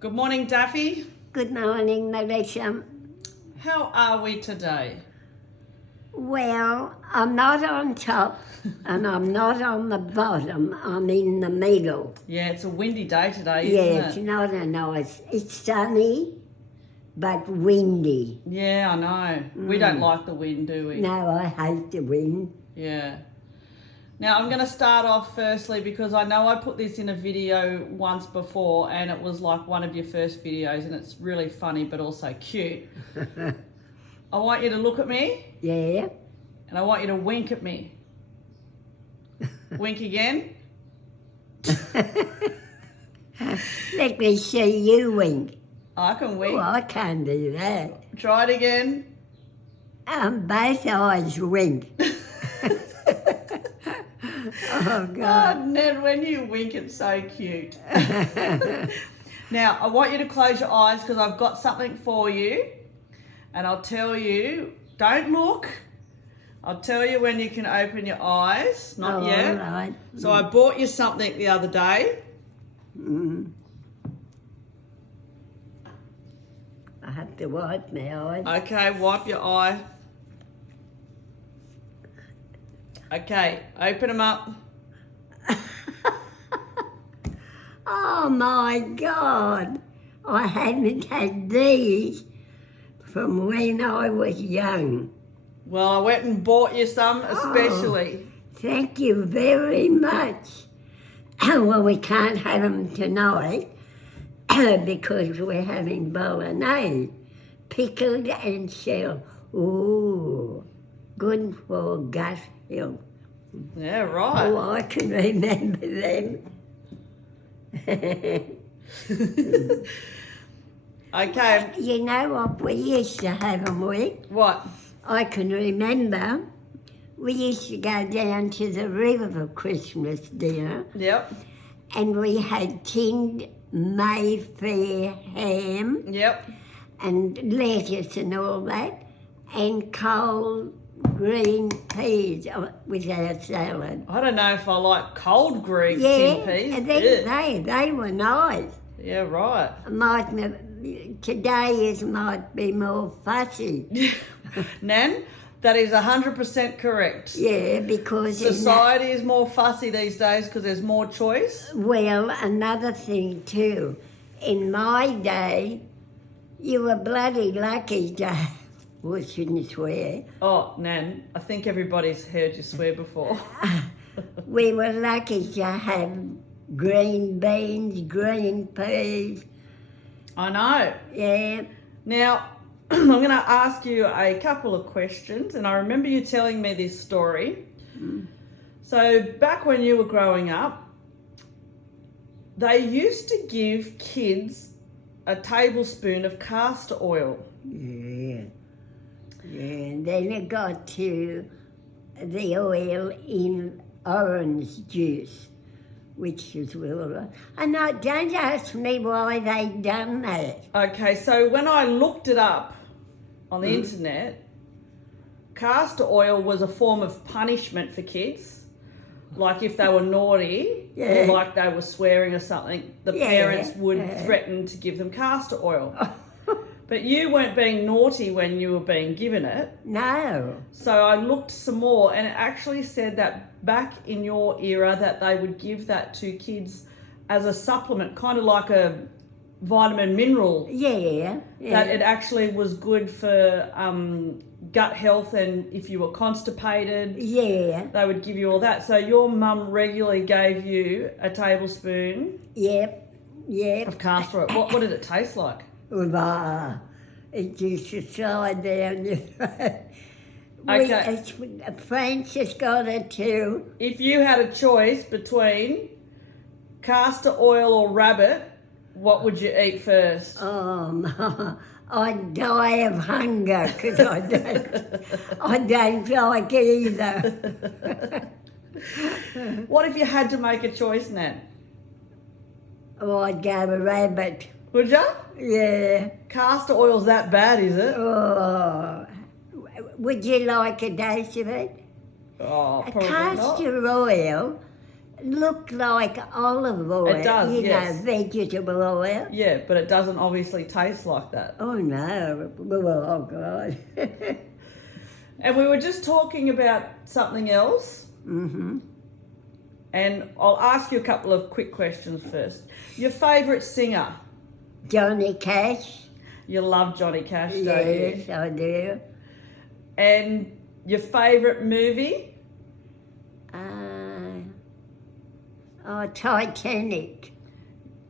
Good morning, Daffy. Good morning, Melissa. How are we today? Well, I'm not on top and I'm not on the bottom. I'm in the middle. Yeah, it's a windy day today, Yeah, it's isn't it? not a nice. It's sunny, but windy. Yeah, I know. We don't like the wind, do we? No, I hate the wind. Yeah. Now, I'm going to start off firstly because I know I put this in a video once before and it was like one of your first videos and it's really funny but also cute. I want you to look at me Yeah. and I want you to wink at me. Wink again. Let me see you wink. I can wink. Oh, I can't do that. Try it again. Both eyes wink. Oh, God. God, Ned, when you wink, it's so cute. Now, I want you to close your eyes because I've got something for you. And I'll tell you, don't look. I'll tell you when you can open your eyes. Not yet. All right. So I bought you something the other day. I have to wipe my eyes. Okay, wipe your eye. Okay, open them up. Oh my God, I haven't had these from when I was young. Well, I went and bought you some especially. Thank you very much. Well, we can't have them tonight because we're having bolognese, pickled and shell. Ooh, good for gut health. Yeah, right. Oh, I can remember them. Okay, You know what we used to have them with? what? I can remember we used to go down to the river for Christmas dinner Yep, and we had tinned Mayfair ham yep. and lettuce and all that and cold green peas with our salad. I don't know if I like cold green Yeah, tin peas. and Ugh. they were nice. Yeah, right. Today it might be more fussy. Nan, that is 100% correct. Yeah, because Society is more fussy these days because there's more choice. well, another thing too, in my day, you were bloody lucky to, well, shouldn't swear, Oh, Nan, I think everybody's heard you swear before. we were lucky to have green beans, green peas, I know. yeah. Now, I'm going to ask you a couple of questions, and I remember you telling me this story. So, back when you were growing up, they used to give kids a tablespoon of castor oil. Yeah. Yeah, and then it got to the oil in orange juice, which is well. And now, don't ask me why they done that. Okay, so when I looked it up on the internet, castor oil was a form of punishment for kids. Like if they were naughty or Yeah. like they were swearing or something, the Yeah, parents would yeah. threaten to give them castor oil. But you weren't being naughty when you were being given it. No. So I looked some more and it actually said that back in your era that they would give that to kids as a supplement, kind of like a vitamin mineral, Yeah. that it actually was good for gut health, and if you were constipated, Yeah. they would give you all that. So your mum regularly gave you a tablespoon Yep. Yep. of castor oil. What did it taste like? Bah. It used to slide down your throat. Okay. Francis got it too. If you had a choice between castor oil or rabbit, what would you eat first? I'd die of hunger because I don't like it either. What if you had to make a choice, Nan? Oh, I'd go with rabbit. Would ya? Yeah. Castor oil's that bad, is it? Oh, would you like a dose of it? Oh, A probably not. castor oil look like olive oil. It does, you yes. know, vegetable oil. Yeah, but it doesn't obviously taste like that. Oh no! Oh God! And we were just talking about something else. Mm-hmm. And I'll ask you a couple of quick questions first. Your favourite singer? Johnny Cash. You love Johnny Cash, don't you? Yes, I do. And your favourite movie? Titanic.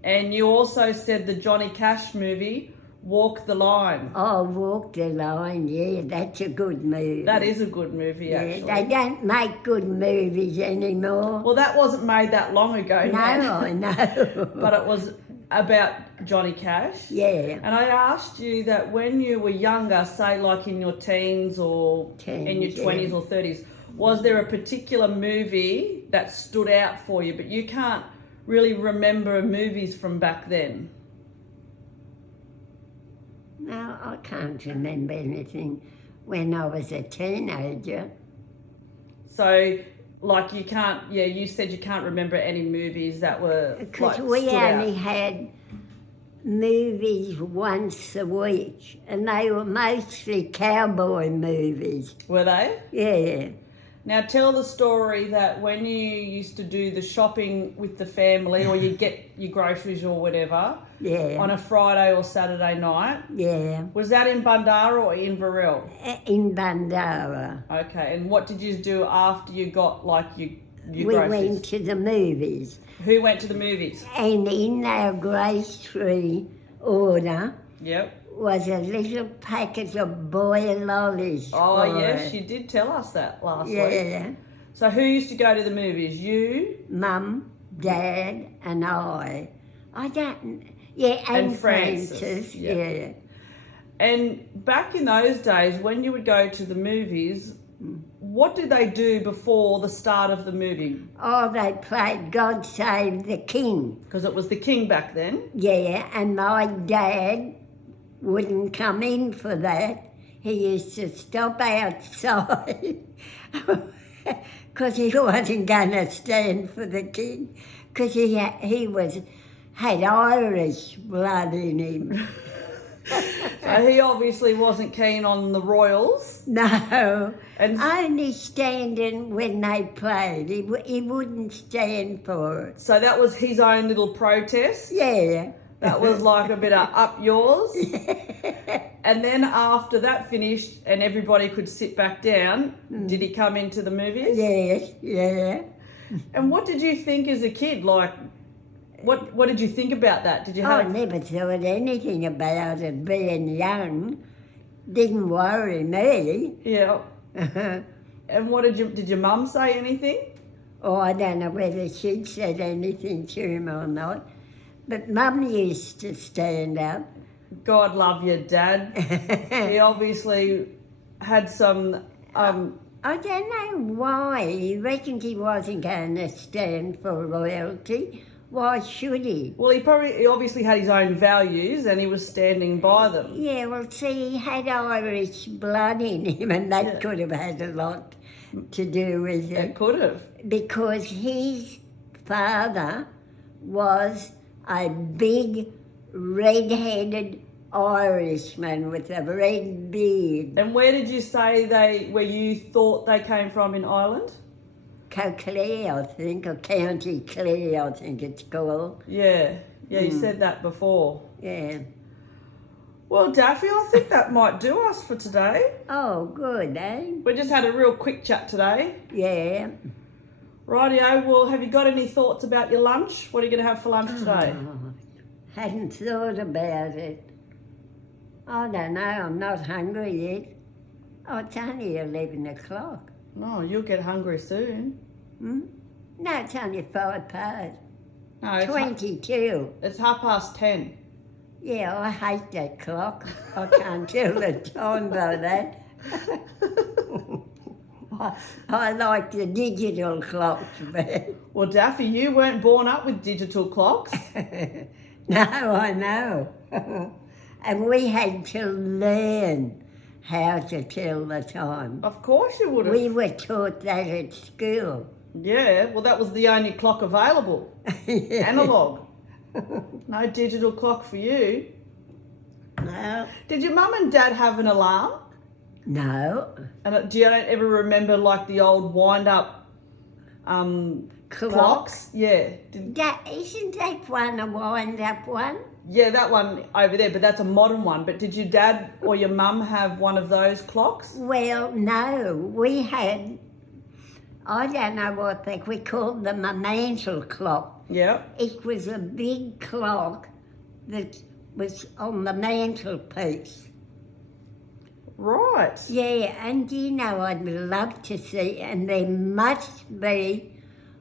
And you also said the Johnny Cash movie, Walk the Line. Oh, Walk the Line, yeah, that's a good movie. That is a good movie, yeah, actually. they don't make good movies anymore. Well, that wasn't made that long ago. No, I know. But it was about Johnny Cash. Yeah. And I asked you that when you were younger, say like in your teens or in your 20s or 30s, was there a particular movie that stood out for you, but you can't really remember movies from back then? No, I can't remember anything when I was a teenager. So, like you can't, you said you can't remember any movies that were Because like, we stood only out. had movies once a week, and they were mostly cowboy movies. Were they? Yeah. Now tell the story that when you used to do the shopping with the family or you get your groceries or whatever Yeah. on a Friday or Saturday night, Yeah. was that in Bundarra or in Varel? In Bundarra. Okay, and what did you do after you got like your We groceries? went to the movies, Who went to the movies? and in our grocery order Yep. was a little packet of boiled lollies. Oh for yes, us. you did tell us that last week. Yeah. So who used to go to the movies? You? Mum, Dad, and I. I don't. Yeah, and Francis, yep. Yeah. And back in those days, when you would go to the movies, what did they do before the start of the movie? Oh, they played God Save the King. Because it was the king back then. Yeah, and my dad wouldn't come in for that. He used to stop outside because he wasn't going to stand for the king, because he had Irish blood in him. So he obviously wasn't keen on the royals. No, And only standing when they played. He wouldn't stand for it. so that was his own little protest. Yeah. That was like a bit of up yours. And then after that finished and everybody could sit back down, did he come into the movies? Yes, yeah. And what did you think as a kid? Like, what did you think about that? Did you I have... never thought anything about it being young. Didn't worry me. Yeah. And what did your mum say anything? Oh, I don't know whether she'd said anything to him or not. But Mum used to stand up. God love your dad. He obviously had some... I don't know why. He reckoned he wasn't going to stand for royalty. Why should he? Well, he obviously had his own values and he was standing by them. Yeah, well, see, he had Irish blood in him, and that could have had a lot to do with It it. could have. Because his father was a big, red-headed Irishman with a red beard. And where did you say where you thought they came from in Ireland? Clare, I think, or County Clare, I think it's called. Yeah, you said that before. Yeah. Well, Daffy, I think that might do us for today. Oh, good, eh? We just had a real quick chat today. Yeah. Rightio, well, have you got any thoughts about your lunch? What are you going to have for lunch today? Oh, hadn't thought about it. I don't know, I'm not hungry yet. Oh, it's only 11 o'clock. No, you'll get hungry soon. Hmm? No, it's only 5 past. No, it's 22. it's 10:30. Yeah, I hate that clock. I can't tell the time by that. I like the digital clocks better. Well, Daffy, you weren't born up with digital clocks. No, I know. And we had to learn how to tell the time. Of course you would have. We were taught that at school. Yeah, well, that was the only clock available. Analog. No digital clock for you. No. Did your mum and dad have an alarm? No. And do you don't ever remember like the old wind-up clocks? Yeah. Isn't that one a wind-up one? Yeah, that one over there, but that's a modern one. But did your dad or your mum have one of those clocks? Well, no. We had, I don't know what we called them, a mantel clock. Yeah. It was a big clock that was on the mantelpiece. Right. Yeah, and you know, I'd love to see, and there must be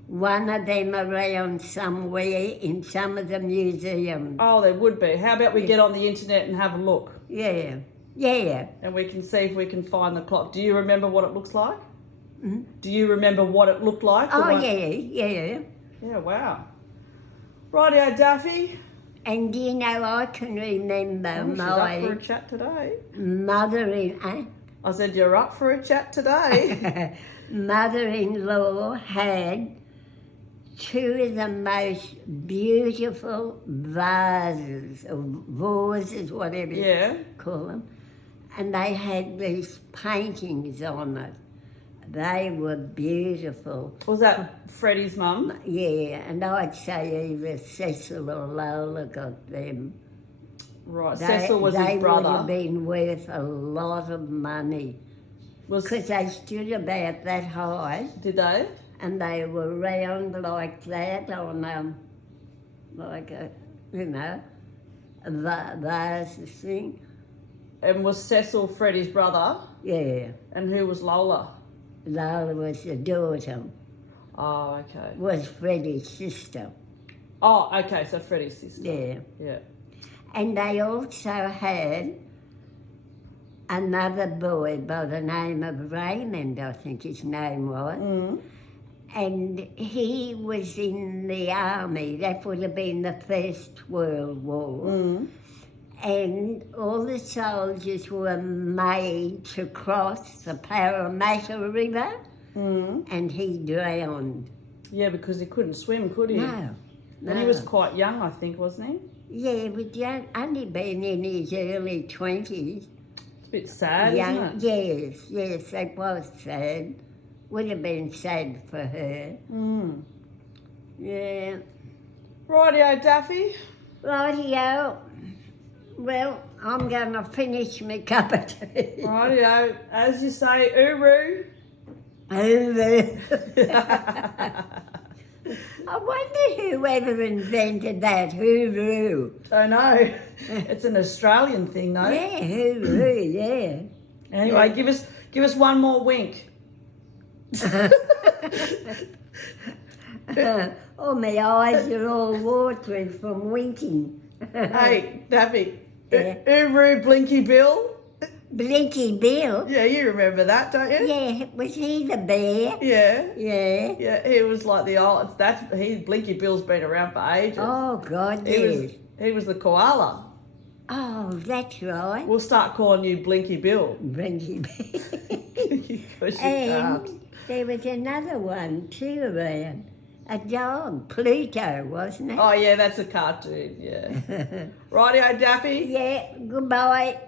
one of them around somewhere in some of the museums. Oh, there would be. How about we get on the internet and have a look? Yeah. And we can see if we can find the clock. Do you remember what it looks like? Mm-hmm. Do you remember what it looked like? Oh, yeah. Yeah, wow. Rightio, Daffy. And you know, I can remember She's up for a chat today. mother-in... I said, you're up for a chat today. mother-in-law had two of the most beautiful vases, or vases, whatever you call them, and they had these paintings on it. They were beautiful. Was that Freddie's mum? Yeah, and I'd say either Cecil or Lola got them. Right, Cecil was his brother. They would have been worth a lot of money. Because they stood about that high. Did they? And they were round like that on, like a, you know, a vase thing. And was Cecil Freddie's brother? Yeah. And who was Lola? Lola was the daughter. Oh, okay. Was Freddie's sister. Oh, okay, so Freddie's sister. Yeah. And they also had another boy by the name of Raymond, I think his name was. Mm. And he was in the army. That would have been the First World War. Mm. And all the soldiers were made to cross the Parramatta River, and he drowned. Yeah, because he couldn't swim, could he? No. And he was quite young, I think, wasn't he? Yeah, but only been in his early 20s. It's a bit sad, isn't it? Yes, it was sad. Would have been sad for her. Mm. Yeah. Rightio, Daffy. Rightio. Well, I'm going to finish my cup of tea. Rightio. As you say, uru. Uru. I wonder whoever invented that, hooroo. I know. It's an Australian thing, though. Yeah, hooroo, yeah. Anyway, give us one more wink. Oh, my eyes are all watering from winking. Hey, Daffy. Yeah. Uru Blinky Bill. Blinky Bill? Yeah, you remember that, don't you? Yeah, was he the bear? Yeah. Yeah. Yeah, he was like the old. Blinky Bill's been around for ages. Oh, God, yes. He was the koala. Oh, that's right. We'll start calling you Blinky Bill. Blinky Bill. Because you And can't. there was another one too around. A dog, Pluto, wasn't it? Oh yeah, that's a cartoon. Yeah. Rightio, Daffy. Yeah, goodbye.